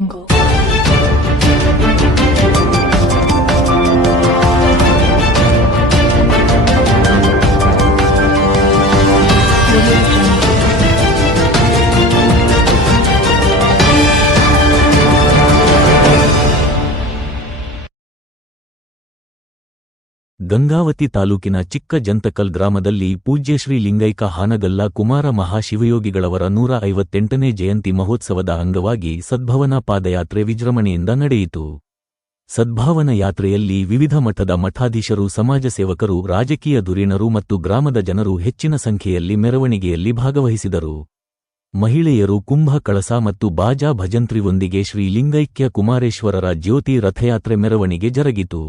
angle Gangavathi ತಾಲೂಕಿನ ಚಿಕ್ಕ ಜಂತಕಲ್ ಗ್ರಾಮದಲ್ಲಿ ಪೂಜ್ಯ ಶ್ರೀ ಲಿಂಗೈಕ ಹಾನಗಲ್ಲ ಕುಮಾರ ಮಹಾಶಿವಯೋಗಿಗಳವರ ನೂರ ಐವತ್ತೆಂಟನೇ ಜಯಂತಿ ಮಹೋತ್ಸವದ ಅಂಗವಾಗಿ ಸದ್ಭವನ ಪಾದಯಾತ್ರೆ ವಿಜೃಂಭಣೆಯಿಂದ ನಡೆಯಿತು. ಸದ್ಭಾವನ ಯಾತ್ರೆಯಲ್ಲಿ ವಿವಿಧ ಮಠದ ಮಠಾಧೀಶರು, ಸಮಾಜ ಸೇವಕರು, ರಾಜಕೀಯ ಧುರೀಣರು ಮತ್ತು ಗ್ರಾಮದ ಜನರು ಹೆಚ್ಚಿನ ಸಂಖ್ಯೆಯಲ್ಲಿ ಮೆರವಣಿಗೆಯಲ್ಲಿ ಭಾಗವಹಿಸಿದರು. ಮಹಿಳೆಯರು ಕುಂಭ, ಕಳಸ ಮತ್ತು ಬಾಜಾ ಭಜಂತ್ರಿಯೊಂದಿಗೆ ಶ್ರೀ ಲಿಂಗೈಕ್ಯ ಕುಮಾರೇಶ್ವರರ ಜ್ಯೋತಿ ರಥಯಾತ್ರೆ ಮೆರವಣಿಗೆ ಜರುಗಿತು.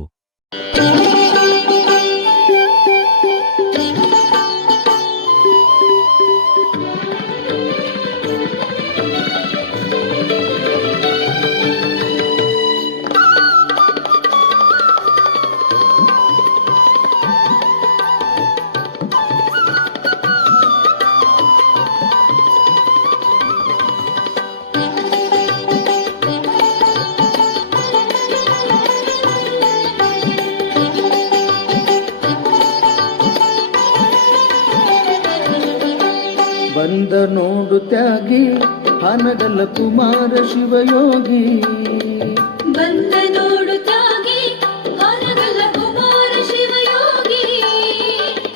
ಬಂದ ನೋಡು ತ್ಯಾಗಿ ಹನಗಲ ಕುಮಾರ ಶಿವಯೋಗಿ. ಬಂದ ನೋಡು ತ್ಯಾಗಿ ಹನಗಲ್ಲ ಕುಮಾರ ಶಿವಯೋಗಿ.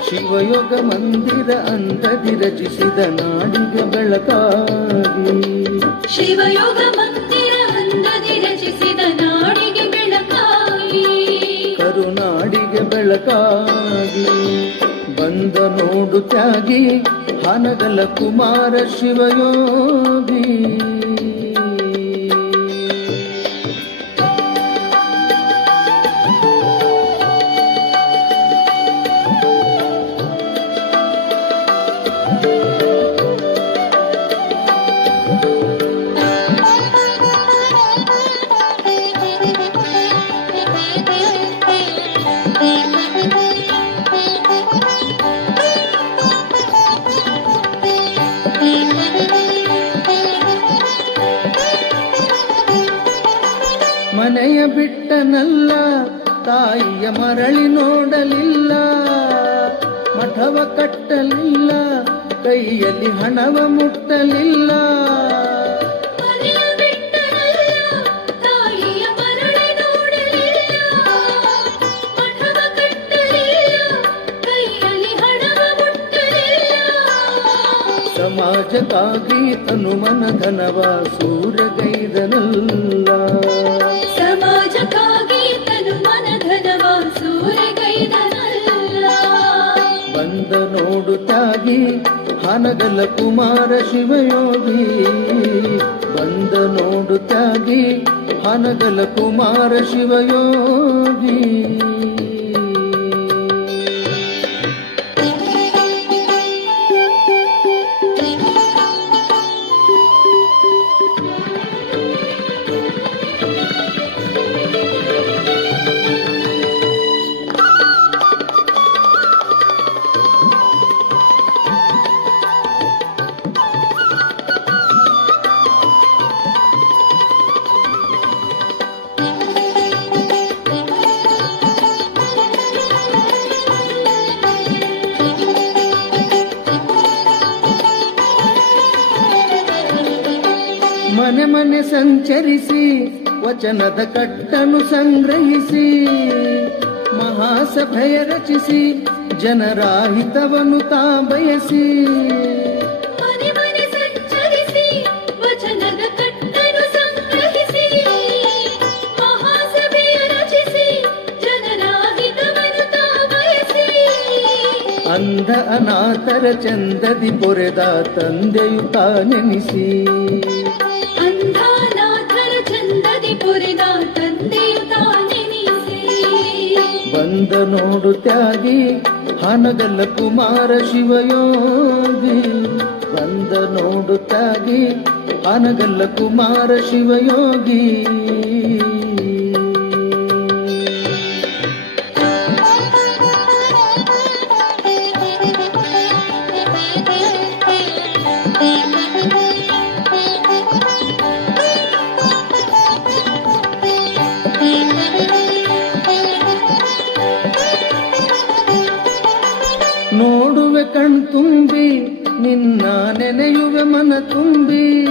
ಶಿವಯೋಗ ಮಂದಿರ ಅಂತದಿ ರಚಿಸಿದ ನಾಡಿಗೆ ಬೆಳಕಾಗಿ. ಶಿವಯೋಗ ಮಂದಿರ ಅಂದದಿ ರಚಿಸಿದ ನಾಡಿಗೆ ಬೆಳಕಾಗಿ. ಕರುನಾಡಿಗೆ ಬೆಳಕಾಗಿ. ನೋಡು ತ್ಯಾಗಿ ಹನಗಲ ಕುಮಾರ ಶಿವಯೋಗಿ ಮಠವ ಕಟ್ಟಲಿಲ್ಲ ಕೈಯಲ್ಲಿ ಹಣವ ಮುಟ್ಟಲಿಲ್ಲ. ಸಮಾಜಕ್ಕಾಗಿ ಬಿಟ್ಟನಲ್ಲ ತಾಯಿಯ ಮರಳಿ ನೋಡು ತಾಗಿ ಹನಗಲ ಕುಮಾರ ಶಿವಯೋಗಿ. ಬಂದ ನೋಡು ತ್ಯಾಗಿ ಹನಗಲ ಕುಮಾರ ಶಿವಯೋಗಿ. ಮನೆ ಮನೆ ಸಂಚರಿಸಿ ವಚನದ ಕಟ್ಟನು ಸಂಗ್ರಹಿಸಿ ಮಹಾಸಭೆಯ ರಚಿಸಿ ಜನರ ಹಿತವನ್ನು ತಾ ಬಯಸಿ ಮನೆ ಮನೆ ಸಂಚರಿಸಿ ವಚನದ ಕಟ್ಟನ್ನು ಸಂಗ್ರಹಿಸಿ ಮಹಾಸಭೆಯ ರಚಿಸಿ ಜನರ ಹಿತವನ್ನು ತಾ ಬಯಸಿ ಅಂಧ ಅನಾಥರ ಚಂದದಿ ಪೊರೆದ ತಂದೆಯು ತಾನೆನಿಸಿ ಬಂದ ನೋಡು ತ್ಯಾಗಿ ಹಣದಲ್ಲ ಕುಮಾರ ಶಿವಯೋಗಿ. ಬಂದ ನೋಡು ತ್ಯಾಗಿ ಹನಗಲ್ಲ ಕುಮಾರ ಶಿವಯೋಗಿ. ಮನ ತುಂಬಿ.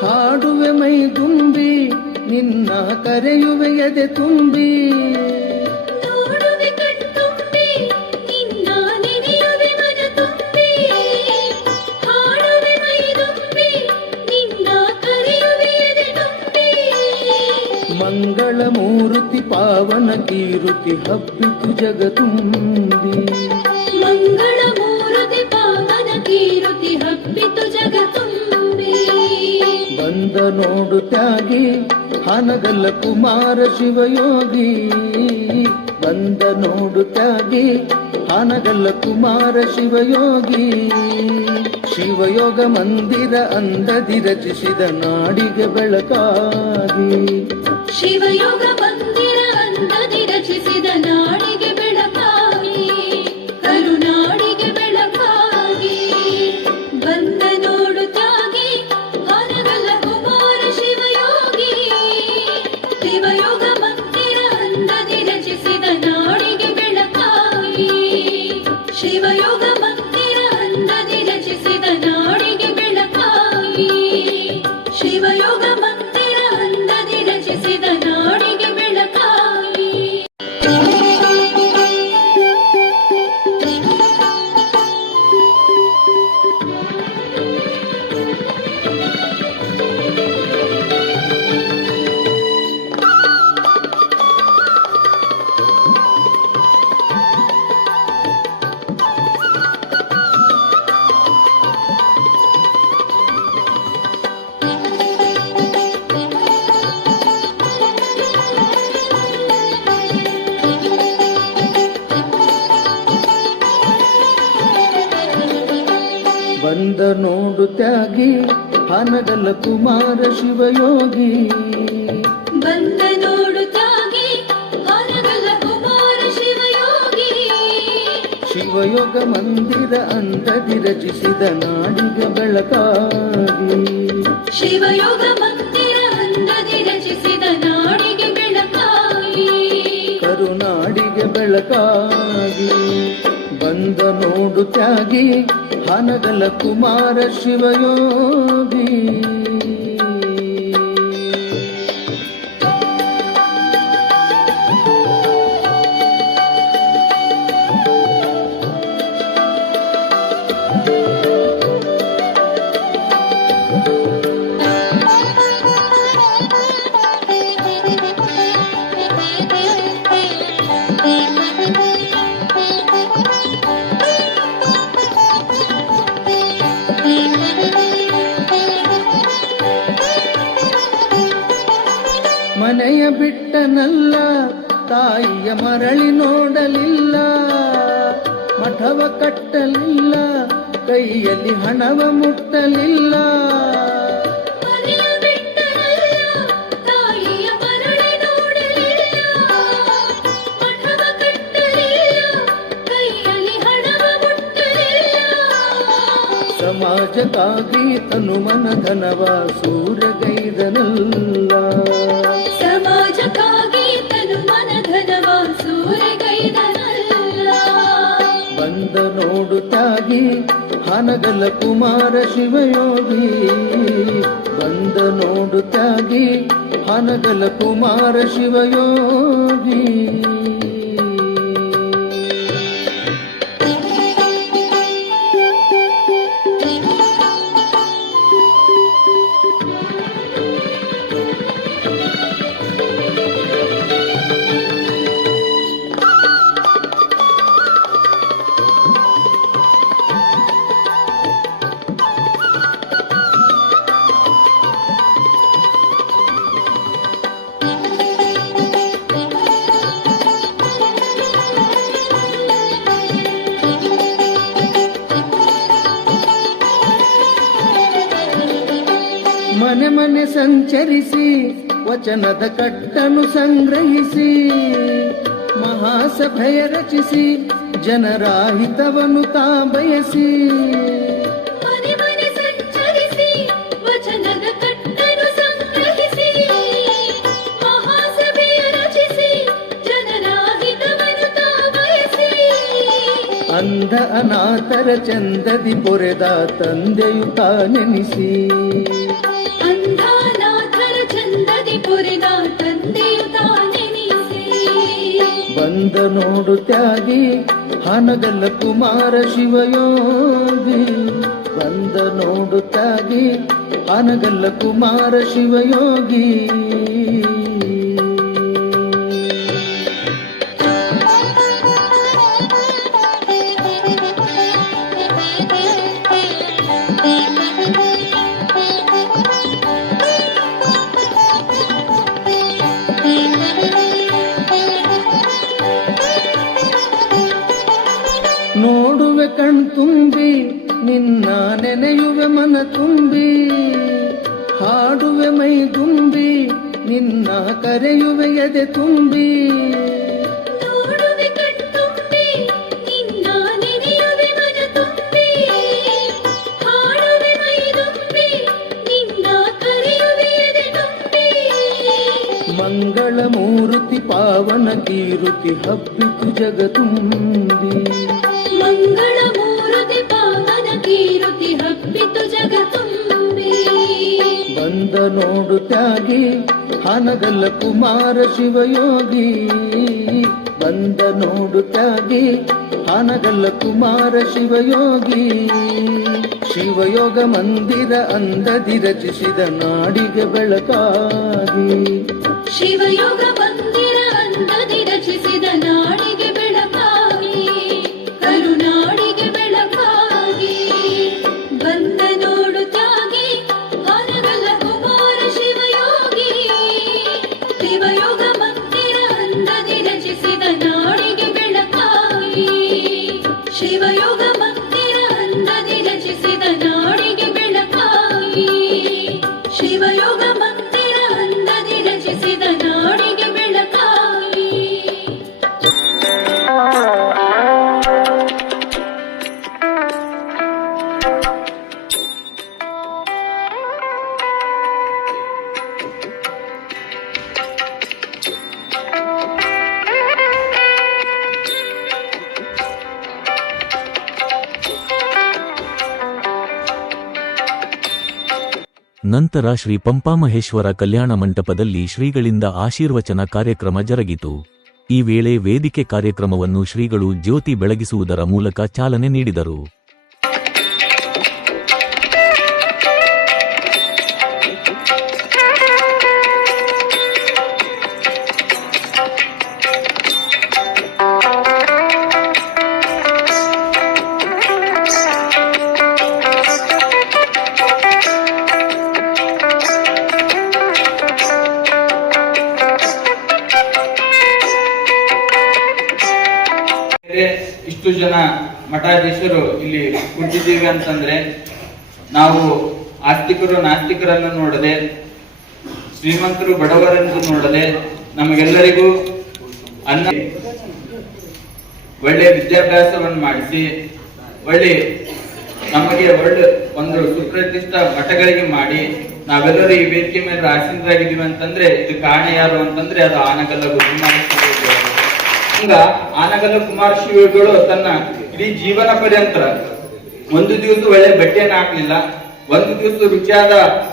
ಹಾಡುವೆ ಮೈ ತುಂಬಿ ನಿನ್ನ ಕರೆಯುವೆ ಎದೆ ತುಂಬಿ. ಮಂಗಳ ಮೂರುತಿ ಪಾವನ ಕೀರುತಿ ಹಬ್ಬಿತು ಜಗತುಂಬಿ. ಮಂಗಳ ಬಂದ ನೋಡು ತ್ಯಾಗಿ ಹನಗಲ್ಲ ಕುಮಾರ ಶಿವಯೋಗಿ. ಬಂದ ನೋಡು ತ್ಯಾಗಿ ಹನಗಲ್ಲ ಕುಮಾರ ಶಿವಯೋಗಿ. ಶಿವಯೋಗ ಮಂದಿರ ಅಂದದಿ ರಚಿಸಿದ ನಾಡಿಗೆ ಬೆಳಕಾಗಿ. ಶಿವಯೋಗ ಮಂದಿರ ಅಂದದಿ ರಚಿಸಿದ ಬಂದ ನೋಡು ತ್ಯಾಗಿ ಹನಗಲ್ಲ ಕುಮಾರ ಶಿವಯೋಗಿ. ಬಂದ ನೋಡು ತ್ಯಾಗಿ ಹನಗಲ್ಲ ಕುಮಾರ ಶಿವಯೋಗಿ. ಶಿವಯೋಗ ಮಂದಿರ ಅಂದದಿ ರಚಿಸಿದ ನಾಡಿಗೆ ಬೆಳಕಾಗಿ. ಶಿವಯೋಗ ಮಂದಿರ ಅಂತದಿ ರಚಿಸಿದ ನಾಡಿಗೆ ಬೆಳಕಾಗಿ. ಕರುನಾಡಿಗೆ ಬೆಳಕಾಗಿ. ಬಂದ ನೋಡು ತ್ಯಾಗಿ ಹನಗಲ ಕುಮಾರ ಶಿವಯೋಗಿ. ಕೈಯಲ್ಲಿ ಹಣವ ಮುಟ್ಟಲಿಲ್ಲ. ಸಮಾಜಕ್ಕಾಗಿ ತನು ಮನ ಧನವ ಸೂರಗೈದನಲ್ಲ ಸಮಾಜಕ್ಕಾಗಿ ತನು ಮನ ಧನವ ಸೂರೆಗೈದನಲ್ಲ ಬಂದ ನೋಡು ತ್ಯಾಗಿ ಹನಗಲ ಕುಮಾರ ಶಿವಯೋಗಿ ಬಂದ ನೋಡು ತ್ಯಾಗಿ ಹನಗಲ ಕುಮಾರ ಶಿವಯೋಗಿ. ವಚನದ ಕಟ್ಟನ್ನು ಸಂಗ್ರಹಿಸಿ ಮಹಾಸಭೆಯ ರಚಿಸಿ ಜನರ ಹಿತವನ್ನು ತಾ ಬಯಸಿ ಅಂಧ ಅಂಧ ಅನಾಥರ ಚಂದದಿ ಪೊರೆದ ತಂದೆಯು ತಾನೆನಿಸಿ ಬಂದ ನೋಡು ತ್ಯಾಗಿ ಹಣಗಲ್ಲ ಕುಮಾರ ಶಿವಯೋಗಿ. ಬಂದ ನೋಡು ತ್ಯಾಗಿ ಹನಗಲ್ಲ ಕುಮಾರ ಶಿವಯೋಗಿ. ನಿನ್ನ ನೆನೆಯುವೆ ಮನ ತುಂಬಿ ಹಾಡುವೆ ಮೈ ತುಂಬಿ. ನಿನ್ನ ಕರೆಯುವೆ ಎದೆ ತುಂಬಿ. ಮಂಗಳ ಮೂರುತಿ ಪಾವನ ಕೀರುತಿ ಹಬ್ಬಿತು ಜಗತುಂಬಿ. ಬಂದ ನೋಡು ತ್ಯಾಗಿ, ಹನಗಲ್ಲ ಕುಮಾರ ಶಿವಯೋಗಿ. ಬಂದ ನೋಡು ತ್ಯಾಗಿ, ಹನಗಲ್ಲ ಕುಮಾರ ಶಿವಯೋಗಿ. ಶಿವಯೋಗ ಮಂದಿರ ಅಂದದಿ ರಚಿಸಿದ ನಾಡಿಗೆ ಬೆಳಕಾಗಿ. ಶಿವಯೋಗ ನಂತರ ಶ್ರೀ ಪಂಪಾಮಹೇಶ್ವರ ಕಲ್ಯಾಣ ಮಂಟಪದಲ್ಲಿ ಶ್ರೀಗಳಿಂದ ಆಶೀರ್ವಚನ ಕಾರ್ಯಕ್ರಮ ಜರುಗಿತು. ಈ ವೇಳೆ ವೇದಿಕೆ ಕಾರ್ಯಕ್ರಮವನ್ನು ಶ್ರೀಗಳು ಜ್ಯೋತಿ ಬೆಳಗಿಸುವುದರ ಮೂಲಕ ಚಾಲನೆ ನೀಡಿದರು. ಇಷ್ಟು ಜನ ಮಠಾಧೀಶರು ಇಲ್ಲಿ ಕುಳಿತಿದ್ದೀವಿ ಅಂತಂದ್ರೆ ನಾವು ಆಸ್ತಿಕರು ನಾಸ್ತಿಕರನ್ನು ನೋಡದೆ, ಶ್ರೀಮಂತರು ಬಡವರನ್ನು ನೋಡದೆ ನಮಗೆಲ್ಲರಿಗೂ ಅನ್ನ ಒಳ್ಳೆ ವಿದ್ಯಾಭ್ಯಾಸವನ್ನು ಮಾಡಿಸಿ, ಒಳ್ಳೆ ನಮಗೆ ಒಳ್ಳೆ ಒಂದು ಸುಪ್ರತಿಷ್ಠ ಮಠಗಳಿಗೆ ಮಾಡಿ ನಾವೆಲ್ಲರೂ ಈ ವೇದಿಕೆ ಮೇಲೆ ಆಸೀನರಾಗಿದ್ದೀವಿ ಅಂತಂದ್ರೆ ಇದು ಕಾರಣ ಯಾರು ಅಂತಂದ್ರೆ ಅದು ಆನಗಲ್ಲ ಗುರುಮಾರ ಹಂಗ ಆನಗಲ್ಲ ಕುಮಾರ ಶಿವಗಳು ತನ್ನ ಇಡೀ ಜೀವನ ಪರ್ಯಂತ ಒಂದು ದಿವಸ ಒಳ್ಳೆ ಬಟ್ಟೆಯನ್ನು ಹಾಕ್ಲಿಲ್ಲ, ಒಂದು ದಿವಸ ರುಚಿಯಾದ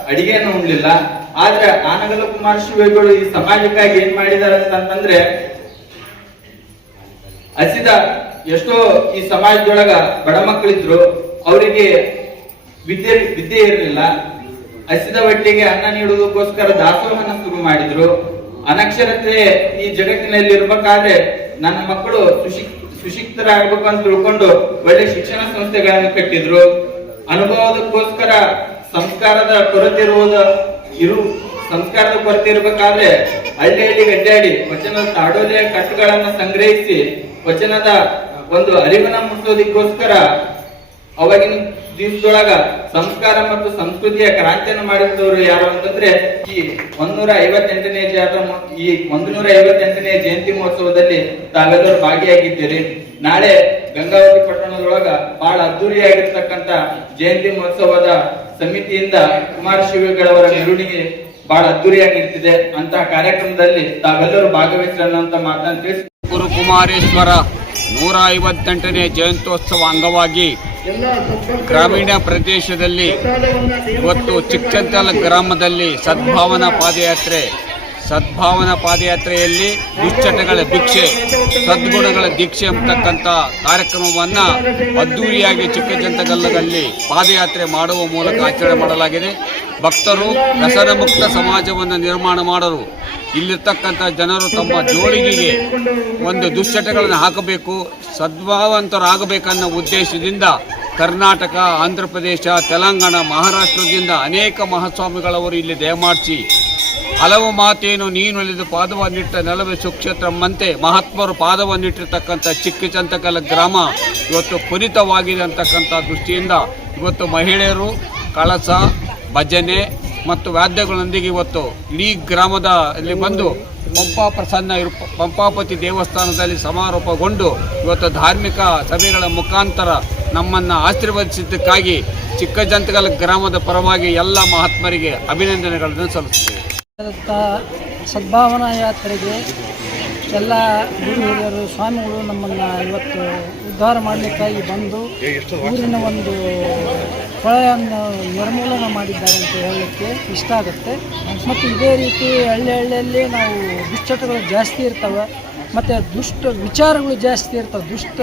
ಅಡಿಗೆಯನ್ನು ಉಣ್ಲಿಲ್ಲ. ಆದ್ರೆ ಆನಗಲ ಕುಮಾರ ಶಿವಗಳು ಈ ಸಮಾಜಕ್ಕಾಗಿ ಏನ್ ಮಾಡಿದಾರೆ ಅಂತಂದ್ರೆ, ಹಸಿದ ಎಷ್ಟೋ ಈ ಸಮಾಜದೊಳಗ ಬಡ ಮಕ್ಕಳಿದ್ರು, ಅವರಿಗೆ ವಿದ್ಯೆ ವಿದ್ಯೆ ಇರಲಿಲ್ಲ. ಹಸಿದ ಬಟ್ಟೆಗೆ ಅನ್ನ ನೀಡುವುದಕ್ಕೋಸ್ಕರ ದಾಸೋಹನ ಶುರು ಮಾಡಿದ್ರು. ಅನಕ್ಷರತೆ ಈ ಜಗತ್ತಿನಲ್ಲಿ ಇರ್ಬೇಕಾದ್ರೆ ನನ್ನ ಮಕ್ಕಳು ಸುಶಿಕ್, ಸುಶಿಕ್ತರಾಗಬೇಕು ಅಂತ ತಿಳ್ಕೊಂಡು ಒಳ್ಳೆ ಶಿಕ್ಷಣ ಸಂಸ್ಥೆಗಳನ್ನು ಕಟ್ಟಿದ್ರು. ಅನುಭವದಕ್ಕೋಸ್ಕರ ಸಂಸ್ಕಾರದ ಕೊರತೆ ಇರುವುದು, ಇರು, ಸಂಸ್ಕಾರದ ಕೊರತೆ ಇರಬೇಕಾದ್ರೆ ಹಳ್ಳಿ ಹಳ್ಳಿ ಗಡ್ಡಾಡಿ ವಚನದ ತಾಡೋಲೆಯ ಕಟ್ಟುಗಳನ್ನು ಸಂಗ್ರಹಿಸಿ ವಚನದ ಒಂದು ಅರಿವನ್ನ ಮುಟ್ಟಿಸೋದಕ್ಕೋಸ್ಕರ ಅವಾಗಿನ ದಿವಸದೊಳಗ ಸಂಸ್ಕಾರ ಮತ್ತು ಸಂಸ್ಕೃತಿಯ ಕ್ರಾಂತಿಯನ್ನು ಮಾಡಿದವರು ಯಾರು ಅಂತಂದ್ರೆ ಈ ಒಂದೂರ ಐವತ್ತೆಂಟನೇ ಜಾತ ಈ ಒಂದೂರ ಐವತ್ತೆಂಟನೇ ಜಯಂತಿ ಮಹೋತ್ಸವದಲ್ಲಿ ತಾವೆಲ್ಲರೂ ಭಾಗಿಯಾಗಿದ್ದೀರಿ. ನಾಳೆ ಗಂಗಾವತಿ ಪಟ್ಟಣದೊಳಗ ಬಹಳ ಅದ್ದೂರಿಯಾಗಿರ್ತಕ್ಕಂತ ಜಯಂತಿ ಮಹೋತ್ಸವದ ಸಮಿತಿಯಿಂದ ಕುಮಾರ ಶಿವಗಳವರ ಮೆರವಣಿಗೆ ಬಹಳ ಅದ್ದೂರಿಯಾಗಿರ್ತಿದೆ. ಅಂತ ಕಾರ್ಯಕ್ರಮದಲ್ಲಿ ತಾವೆಲ್ಲರೂ ಭಾಗವಹಿಸೋಣ ಅಂತ ಮಾತನ್ನು ತಿಳಿಸಿ ಗುರುಕುಮಾರೇಶ್ವರ ನೂರ ಐವತ್ತೆಂಟನೇ ಜಯಂತ್ಯೋತ್ಸವ ಅಂಗವಾಗಿ ಗ್ರಾಮೀಣ ಪ್ರದೇಶದಲ್ಲಿ ಇವತ್ತು ಚಿಕ್ಕಚಂತಲ ಗ್ರಾಮದಲ್ಲಿ ಸದ್ಭಾವನಾ ಪಾದಯಾತ್ರೆ ಸದ್ಭಾವನಾ ಪಾದಯಾತ್ರೆಯಲ್ಲಿ ದುಶ್ಚಟಗಳ ಭಿಕ್ಷೆ, ಸದ್ಗುಣಗಳ ದೀಕ್ಷೆ ಅಂತಕ್ಕಂಥ ಕಾರ್ಯಕ್ರಮವನ್ನು ಅದ್ದೂರಿಯಾಗಿ ಚಿಕ್ಕಜಂತಗಲ್ಲದಲ್ಲಿ ಪಾದಯಾತ್ರೆ ಮಾಡುವ ಮೂಲಕ ಆಚರಣೆ ಮಾಡಲಾಗಿದೆ. ಭಕ್ತರು ವ್ಯಸನಮುಕ್ತ ಸಮಾಜವನ್ನು ನಿರ್ಮಾಣ ಮಾಡಲು ಇಲ್ಲಿರ್ತಕ್ಕಂಥ ಜನರು ತಮ್ಮ ಜೋಳಿಗೆಗೆ ಒಂದು ದುಶ್ಚಟಗಳನ್ನು ಹಾಕಬೇಕು, ಸದ್ಭಾವಂತರಾಗಬೇಕನ್ನೋ ಉದ್ದೇಶದಿಂದ ಕರ್ನಾಟಕ ಆಂಧ್ರ ಪ್ರದೇಶ ತೆಲಂಗಾಣ, ಮಹಾರಾಷ್ಟ್ರದಿಂದ ಅನೇಕ ಮಹಾಸ್ವಾಮಿಗಳವರು ಇಲ್ಲಿ ದಯಮಾಡಿಸಿ ಹಲವು ಮಾತೇನು ನೀನುಳಿದು ಪಾದವನ್ನಿಟ್ಟ ನೆಲವೇ ಸುಕ್ಷೇತ್ರಮ್ಮಂತೆ ಮಹಾತ್ಮರು ಪಾದವನ್ನಿಟ್ಟಿರ್ತಕ್ಕಂಥ ಚಿಕ್ಕ ಚಂತಕಲ ಗ್ರಾಮ ಇವತ್ತು ಪುನಿತವಾಗಿದೆ ಅಂತಕ್ಕಂಥ ದೃಷ್ಟಿಯಿಂದ ಇವತ್ತು ಮಹಿಳೆಯರು, ಕಳಸ, ಭಜನೆ ಮತ್ತು ವಾದ್ಯಗಳೊಂದಿಗೆ ಇವತ್ತು ಇಡೀ ಗ್ರಾಮದ ಇಲ್ಲಿ ಬಂದು ಪಂಪಾ ಪ್ರಸನ್ನ ಇರು ಪಂಪಾಪತಿ ದೇವಸ್ಥಾನದಲ್ಲಿ ಸಮಾರೋಪಗೊಂಡು ಇವತ್ತು ಧಾರ್ಮಿಕ ಸಭೆಗಳ ಮುಖಾಂತರ ನಮ್ಮನ್ನು ಆಶೀರ್ವದಿಸಿದ್ದಕ್ಕಾಗಿ ಚಿಕ್ಕಜಂತಗಲ್ ಗ್ರಾಮದ ಪರವಾಗಿ ಎಲ್ಲ ಮಹಾತ್ಮರಿಗೆ ಅಭಿನಂದನೆಗಳನ್ನು ಸಲ್ಲಿಸುತ್ತೇವೆ. ಸದ್ಭಾವನಾ ಯಾತ್ರೆಗೆ ಎಲ್ಲ ಗುರು ಹಿರಿಯರು, ಸ್ವಾಮಿಗಳು ನಮ್ಮನ್ನು ಇವತ್ತು ಉದ್ಧಾರ ಮಾಡಲಿಕ್ಕಾಗಿ ಬಂದು ಊರಿನ ಒಂದು ಕೊಳೆಯನ್ನು ನಿರ್ಮೂಲನೆ ಮಾಡಿದ್ದಾರೆ ಅಂತ ಹೇಳಲಿಕ್ಕೆ ಇಷ್ಟ ಆಗುತ್ತೆ. ಮತ್ತು ಇದೇ ರೀತಿ ಹಳ್ಳಿ ಹಳ್ಳಿಯಲ್ಲಿ ನಾವು ದುಶ್ಚಟಗಳು ಜಾಸ್ತಿ ಇರ್ತವೆ. ಮತ್ತು ದುಷ್ಟ ವಿಚಾರಗಳು ಜಾಸ್ತಿ ಇರ್ತವೆ. ದುಷ್ಟ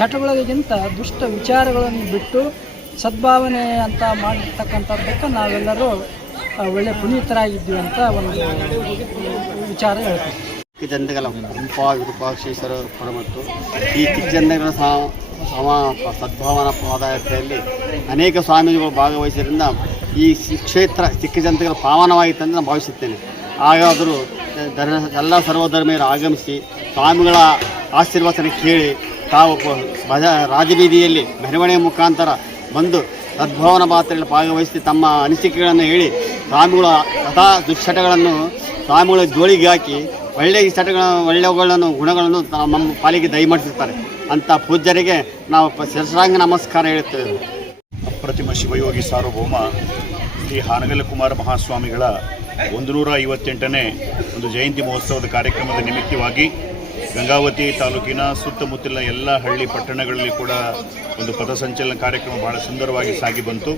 ಚಟಗಳಿಗಿಂತ ದುಷ್ಟ ವಿಚಾರಗಳನ್ನು ಬಿಟ್ಟು ಸದ್ಭಾವನೆ ಅಂತ ಮಾಡಿರ್ತಕ್ಕಂಥದ್ದಕ್ಕೆ ನಾವೆಲ್ಲರೂ ಒಳ್ಳೆ ಪುನೀತರಾಗಿದ್ವಿ ಅಂತ ಒಂದು ವಿಚಾರ ಹೇಳ್ತೀವಿ ಜನತೆಗಳ ಗುಂಪ ವಿರೂಪಾಕ್ಷೇಶ್ವರ ಮತ್ತು ಈ ಕಿಜ್ಜಂದಗಳ ಸಮ ಸದ್ಭಾವನ ಪಾದಯಾತ್ರೆಯಲ್ಲಿ ಅನೇಕ ಸ್ವಾಮೀಜಿಗಳು ಭಾಗವಹಿಸಿದ್ರಿಂದ ಈ ಕ್ಷೇತ್ರ ಕ್ಷೇತ್ರ ಚಿಕ್ಕಜನತೆಗಳ ಪಾವನವಾಗಿತ್ತು ಅಂತ ನಾನು ಭಾವಿಸುತ್ತೇನೆ. ಹಾಗಾದರೂ ಧರ್ಮ, ಎಲ್ಲ ಸರ್ವಧರ್ಮೀಯರು ಆಗಮಿಸಿ ಸ್ವಾಮಿಗಳ ಆಶೀರ್ವಚನ ಕೇಳಿ ತಾವು ಭಜ ರಾಜಬೀದಿಯಲ್ಲಿ ಮೆರವಣಿಗೆ ಮುಖಾಂತರ ಬಂದು ಸದ್ಭಾವನ ಪಾತ್ರೆಯಲ್ಲಿ ಭಾಗವಹಿಸಿ ತಮ್ಮ ಅನಿಸಿಕೆಗಳನ್ನು ಹೇಳಿ ಸ್ವಾಮಿಗಳ ಕಥಾ ದುಶ್ಚಟಗಳನ್ನು ಸ್ವಾಮಿಗಳ ಜೋಳಿಗೆ ಹಾಕಿ ಒಳ್ಳೆಯ ಚಟಗಳ ಒಳ್ಳೆಯವುಗಳನ್ನು ಗುಣಗಳನ್ನು ನಮ್ಮ ಪಾಲಿಗೆ ದಯಮಾಡಿಸಿರ್ತಾರೆ ಅಂತ ಪೂಜ್ಯರಿಗೆ ನಾವು ಶಿರಸಾಂಗ ನಮಸ್ಕಾರ ಹೇಳುತ್ತೇವೆ. ಅಪ್ರತಿಮ ಶಿವಯೋಗಿ ಸಾರ್ವಭೌಮ ಶ್ರೀ ಹಾನಗಲ್ಲ ಕುಮಾರ ಮಹಾಸ್ವಾಮಿಗಳ ಒಂದು ನೂರ ಐವತ್ತೆಂಟನೇ ಒಂದು ಜಯಂತಿ ಮಹೋತ್ಸವದ ಕಾರ್ಯಕ್ರಮದ ನಿಮಿತ್ತವಾಗಿ ಗಂಗಾವತಿ ತಾಲೂಕಿನ ಸುತ್ತಮುತ್ತಲಿನ ಎಲ್ಲ ಹಳ್ಳಿ ಪಟ್ಟಣಗಳಲ್ಲಿ ಕೂಡ ಒಂದು ಪಥಸಂಚಲನ ಕಾರ್ಯಕ್ರಮ ಬಹಳ ಸುಂದರವಾಗಿ ಸಾಗಿ ಬಂತು.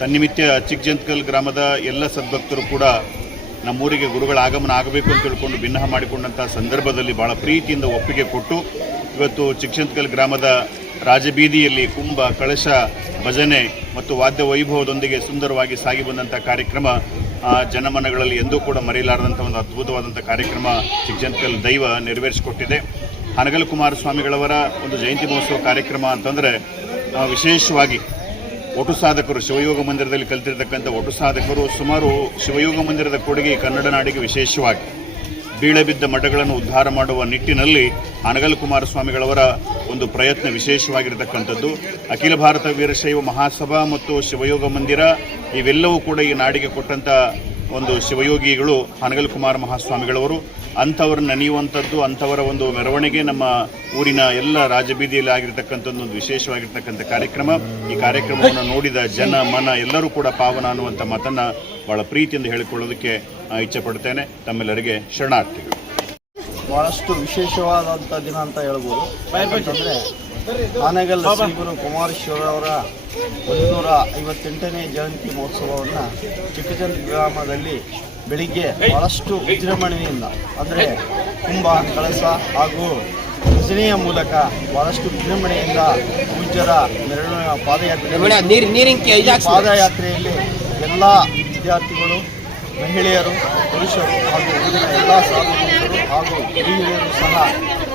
ತನ್ನಿಮಿತ್ತ ಚಿಕ್ಕಜಂತ್ಕಲ್ ಗ್ರಾಮದ ಎಲ್ಲ ಸದ್ಭಕ್ತರು ಕೂಡ ನಮ್ಮೂರಿಗೆ ಗುರುಗಳ ಆಗಮನ ಆಗಬೇಕು ಅಂತ ತಿಳ್ಕೊಂಡು ಭಿನ್ನ ಮಾಡಿಕೊಂಡಂಥ ಸಂದರ್ಭದಲ್ಲಿ ಭಾಳ ಪ್ರೀತಿಯಿಂದ ಒಪ್ಪಿಗೆ ಕೊಟ್ಟು ಇವತ್ತು ಚಿಕ್ಕಜಂತ್ಕಲ್ ಗ್ರಾಮದ ರಾಜಬೀದಿಯಲ್ಲಿ ಕುಂಭ, ಕಳಶ, ಭಜನೆ ಮತ್ತು ವಾದ್ಯ ವೈಭವದೊಂದಿಗೆ ಸುಂದರವಾಗಿ ಸಾಗಿ ಬಂದಂಥ ಕಾರ್ಯಕ್ರಮ ಜನಮನಗಳಲ್ಲಿ ಎಂದೂ ಕೂಡ ಮರೆಯಲಾರದಂಥ ಒಂದು ಅದ್ಭುತವಾದಂಥ ಕಾರ್ಯಕ್ರಮ ಚಿಕ್ಕಜಂತ್ಕಲ್ ದೈವ ನೆರವೇರಿಸಿಕೊಟ್ಟಿದೆ. ಹನಗಲ್ ಕುಮಾರಸ್ವಾಮಿಗಳವರ ಒಂದು ಜಯಂತಿ ಮಹೋತ್ಸವ ಕಾರ್ಯಕ್ರಮ ಅಂತಂದರೆ ವಿಶೇಷವಾಗಿ ಒಟು ಸಾಧಕರು ಶಿವಯೋಗ ಮಂದಿರದಲ್ಲಿ ಕಲಿತಿರ್ತಕ್ಕಂಥ ಒಟು ಸಾಧಕರು ಸುಮಾರು ಶಿವಯೋಗ ಮಂದಿರದ ಕೊಡುಗೆ ಕನ್ನಡ ನಾಡಿಗೆ ವಿಶೇಷವಾಗಿ. ಬೀಳಬಿದ್ದ ಮಠಗಳನ್ನು ಉದ್ಧಾರ ಮಾಡುವ ನಿಟ್ಟಿನಲ್ಲಿ ಅನಗಲ್ ಕುಮಾರಸ್ವಾಮಿಗಳವರ ಒಂದು ಪ್ರಯತ್ನ ವಿಶೇಷವಾಗಿರತಕ್ಕಂಥದ್ದು. ಅಖಿಲ ಭಾರತ ವೀರಶೈವ ಮಹಾಸಭಾ ಮತ್ತು ಶಿವಯೋಗ ಮಂದಿರ ಇವೆಲ್ಲವೂ ಕೂಡ ಈ ನಾಡಿಗೆ ಕೊಟ್ಟಂಥ ಒಂದು ಶಿವಯೋಗಿಗಳು ಅನಗಲ್ ಕುಮಾರ ಮಹಾಸ್ವಾಮಿಗಳವರು. ಅಂಥವ್ರನ್ನ ನೆನೆಯುವಂಥದ್ದು, ಅಂಥವರ ಒಂದು ಮೆರವಣಿಗೆ ನಮ್ಮ ಊರಿನ ಎಲ್ಲ ರಾಜಬೀದಿಯಲ್ಲಿ ಆಗಿರ್ತಕ್ಕಂಥದ್ದು ಒಂದು ವಿಶೇಷವಾಗಿರ್ತಕ್ಕಂಥ ಕಾರ್ಯಕ್ರಮ. ಈ ಕಾರ್ಯಕ್ರಮವನ್ನು ನೋಡಿದ ಜನ, ಮನ ಎಲ್ಲರೂ ಕೂಡ ಪಾವನ ಅನ್ನುವಂಥ ಮಾತನ್ನು ಬಹಳ ಪ್ರೀತಿಯಿಂದ ಹೇಳಿಕೊಳ್ಳೋದಕ್ಕೆ ಇಚ್ಛೆ ಪಡ್ತೇನೆ ತಮ್ಮೆಲ್ಲರಿಗೆ ಶರಣಾರ್ಥಿಗಳು. ಬಹಳಷ್ಟು ವಿಶೇಷವಾದಂಥ ದಿನ ಅಂತ ಹೇಳ್ಬೋದು. ಆನೆಗಲ್ ಶ್ರೀ ಗುರು ಕುಮಾರೇಶ್ವರ ಅವರ ಒಂದೂರ ಐವತ್ತೆಂಟನೇ ಜಯಂತಿ ಮಹೋತ್ಸವವನ್ನು ಚಿಕ್ಕಚಂದ ಗ್ರಾಮದಲ್ಲಿ ಬೆಳಿಗ್ಗೆ ಬಹಳಷ್ಟು ವಿಜೃಂಭಣೆಯಿಂದ ಅಂದರೆ ಕುಂಭ ಕಳಸ ಹಾಗೂ ಭಜನೆಯ ಮೂಲಕ ಬಹಳಷ್ಟು ವಿಜೃಂಭಣೆಯಿಂದ ಪೂಜ್ಯರ ಮೆರವಣಿಗೆ ಪಾದಯಾತ್ರೆ ಪಾದಯಾತ್ರೆಯಲ್ಲಿ ಎಲ್ಲ ವಿದ್ಯಾರ್ಥಿಗಳು ಮಹಿಳೆಯರು ಪುರುಷರು ಹಾಗೂ ಊರಿನ ಎಲ್ಲ ಸಾರ್ವಜನಿಕರು ಹಾಗೂ ಹಿರಿಯರು ಸಹ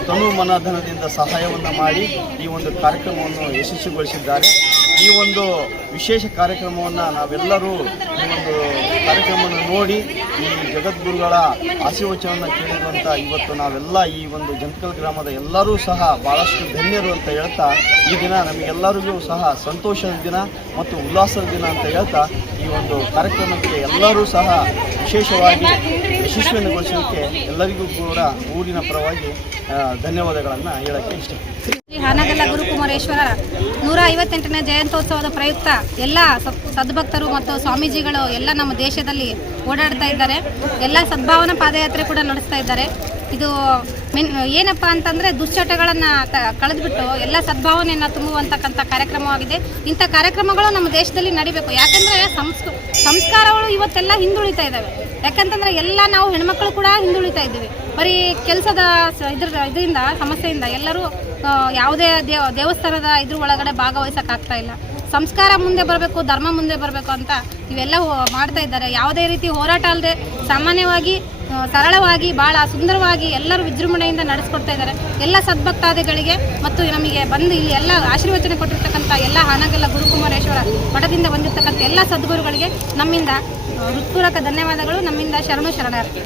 ತನು ಮನಧನದಿಂದ ಸಹಾಯವನ್ನು ಮಾಡಿ ಈ ಒಂದು ಕಾರ್ಯಕ್ರಮವನ್ನು ಯಶಸ್ವಿಗೊಳಿಸಿದ್ದಾರೆ. ಈ ಒಂದು ವಿಶೇಷ ಕಾರ್ಯಕ್ರಮವನ್ನು ನಾವೆಲ್ಲರೂ ಈ ಒಂದು ಕಾರ್ಯಕ್ರಮವನ್ನು ನೋಡಿ ಈ ಜಗದ್ಗುರುಗಳ ಆಶೀರ್ವಚನವನ್ನು ಕೇಳಿರುವಂಥ ಇವತ್ತು ನಾವೆಲ್ಲ ಈ ಒಂದು ಜಂಕಲ್ ಗ್ರಾಮದ ಎಲ್ಲರೂ ಸಹ ಭಾಳಷ್ಟು ಧನ್ಯರು ಅಂತ ಹೇಳ್ತಾ, ಈ ದಿನ ನಮಗೆಲ್ಲರಿಗೂ ಸಹ ಸಂತೋಷದ ದಿನ ಮತ್ತು ಉಲ್ಲಾಸದ ದಿನ ಅಂತ ಹೇಳ್ತಾ, ಈ ಒಂದು ಕಾರ್ಯಕ್ರಮಕ್ಕೆ ಎಲ್ಲರೂ ಸಹ ವಿಶೇಷವಾಗಿ ಯಶಸ್ವಿಯನ್ನುಗೊಳಿಸಲಿಕ್ಕೆ ಎಲ್ಲರಿಗೂ ಕೂಡ ಊರಿನ ಪರವಾಗಿ ಧನ್ಯವಾದಗಳನ್ನು ಹೇಳಕ್ಕೆ ಇಷ್ಟಪಡ್ತೀನಿ ಹಾನಗಲ್ಲ ಗುರುಕುಮಾರೇಶ್ವರ, ನೂರ ಐವತ್ತೆಂಟನೇ ಜಯಂತ್ಯೋತ್ಸವದ ಪ್ರಯುಕ್ತ ಎಲ್ಲ ಸದ್ಭಕ್ತರು ಮತ್ತು ಸ್ವಾಮೀಜಿಗಳು ಎಲ್ಲ ನಮ್ಮ ದೇಶದಲ್ಲಿ ಓಡಾಡ್ತಾ ಇದ್ದಾರೆ. ಎಲ್ಲ ಸದ್ಭಾವನಾ ಪಾದಯಾತ್ರೆ ಕೂಡ ನಡೆಸ್ತಾ ಇದ್ದಾರೆ. ಇದು ಮೆನ್ ಏನಪ್ಪ ಅಂತಂದರೆ ದುಶ್ಚಟಗಳನ್ನು ತ ಕಳೆದುಬಿಟ್ಟು ಎಲ್ಲ ಸದ್ಭಾವನೆಯನ್ನು ತುಂಬುವಂತಕ್ಕಂಥ ಕಾರ್ಯಕ್ರಮವಾಗಿದೆ. ಇಂಥ ಕಾರ್ಯಕ್ರಮಗಳು ನಮ್ಮ ದೇಶದಲ್ಲಿ ನಡಿಬೇಕು. ಯಾಕಂದರೆ ಸಂಸ್ಕ ಸಂಸ್ಕಾರಗಳು ಇವತ್ತೆಲ್ಲ ಹಿಂದುಳಿತಾ ಇದ್ದಾವೆ ಯಾಕಂತಂದರೆ ಎಲ್ಲ ನಾವು ಹೆಣ್ಮಕ್ಳು ಕೂಡ ಹಿಂದುಳಿತಾ ಇದ್ದೀವಿ. ಬರೀ ಕೆಲಸದ ಇದ್ರ ಇದರಿಂದ, ಸಮಸ್ಯೆಯಿಂದ ಎಲ್ಲರೂ ಯಾವುದೇ ದೇವ ದೇವಸ್ಥಾನದ ಇದ್ರ ಒಳಗಡೆ ಭಾಗವಹಿಸೋಕ್ಕಾಗ್ತಾ ಇಲ್ಲ. ಸಂಸ್ಕಾರ ಮುಂದೆ ಬರಬೇಕು, ಧರ್ಮ ಮುಂದೆ ಬರಬೇಕು ಅಂತ ಇವೆಲ್ಲ ಮಾಡ್ತಾ ಇದ್ದಾರೆ. ಯಾವುದೇ ರೀತಿ ಹೋರಾಟ ಅಲ್ಲದೆ ಸಾಮಾನ್ಯವಾಗಿ ಸರಳವಾಗಿ ಭಾಳ ಸುಂದರವಾಗಿ ಎಲ್ಲರೂ ವಿಜೃಂಭಣೆಯಿಂದ ನಡೆಸ್ಕೊಡ್ತಾ ಇದ್ದಾರೆ. ಎಲ್ಲ ಸದ್ಭಕ್ತಾದಿಗಳಿಗೆ ಮತ್ತು ನಮಗೆ ಬಂದು ಇಲ್ಲಿ ಎಲ್ಲ ಆಶೀರ್ವಚನೆ ಕೊಟ್ಟಿರ್ತಕ್ಕಂಥ ಎಲ್ಲ ಹಾನಗಲ್ಲ ಗುರುಕುಮಾರೇಶ್ವರ ಮಠದಿಂದ ಬಂದಿರತಕ್ಕಂಥ ಎಲ್ಲ ಸದ್ಗುರುಗಳಿಗೆ ನಮ್ಮಿಂದ ಹೃತ್ಪೂರ್ವಕ ಧನ್ಯವಾದಗಳು. ನಮ್ಮಿಂದ ಶರಣು ಶರಣಾರ್ಥಿ.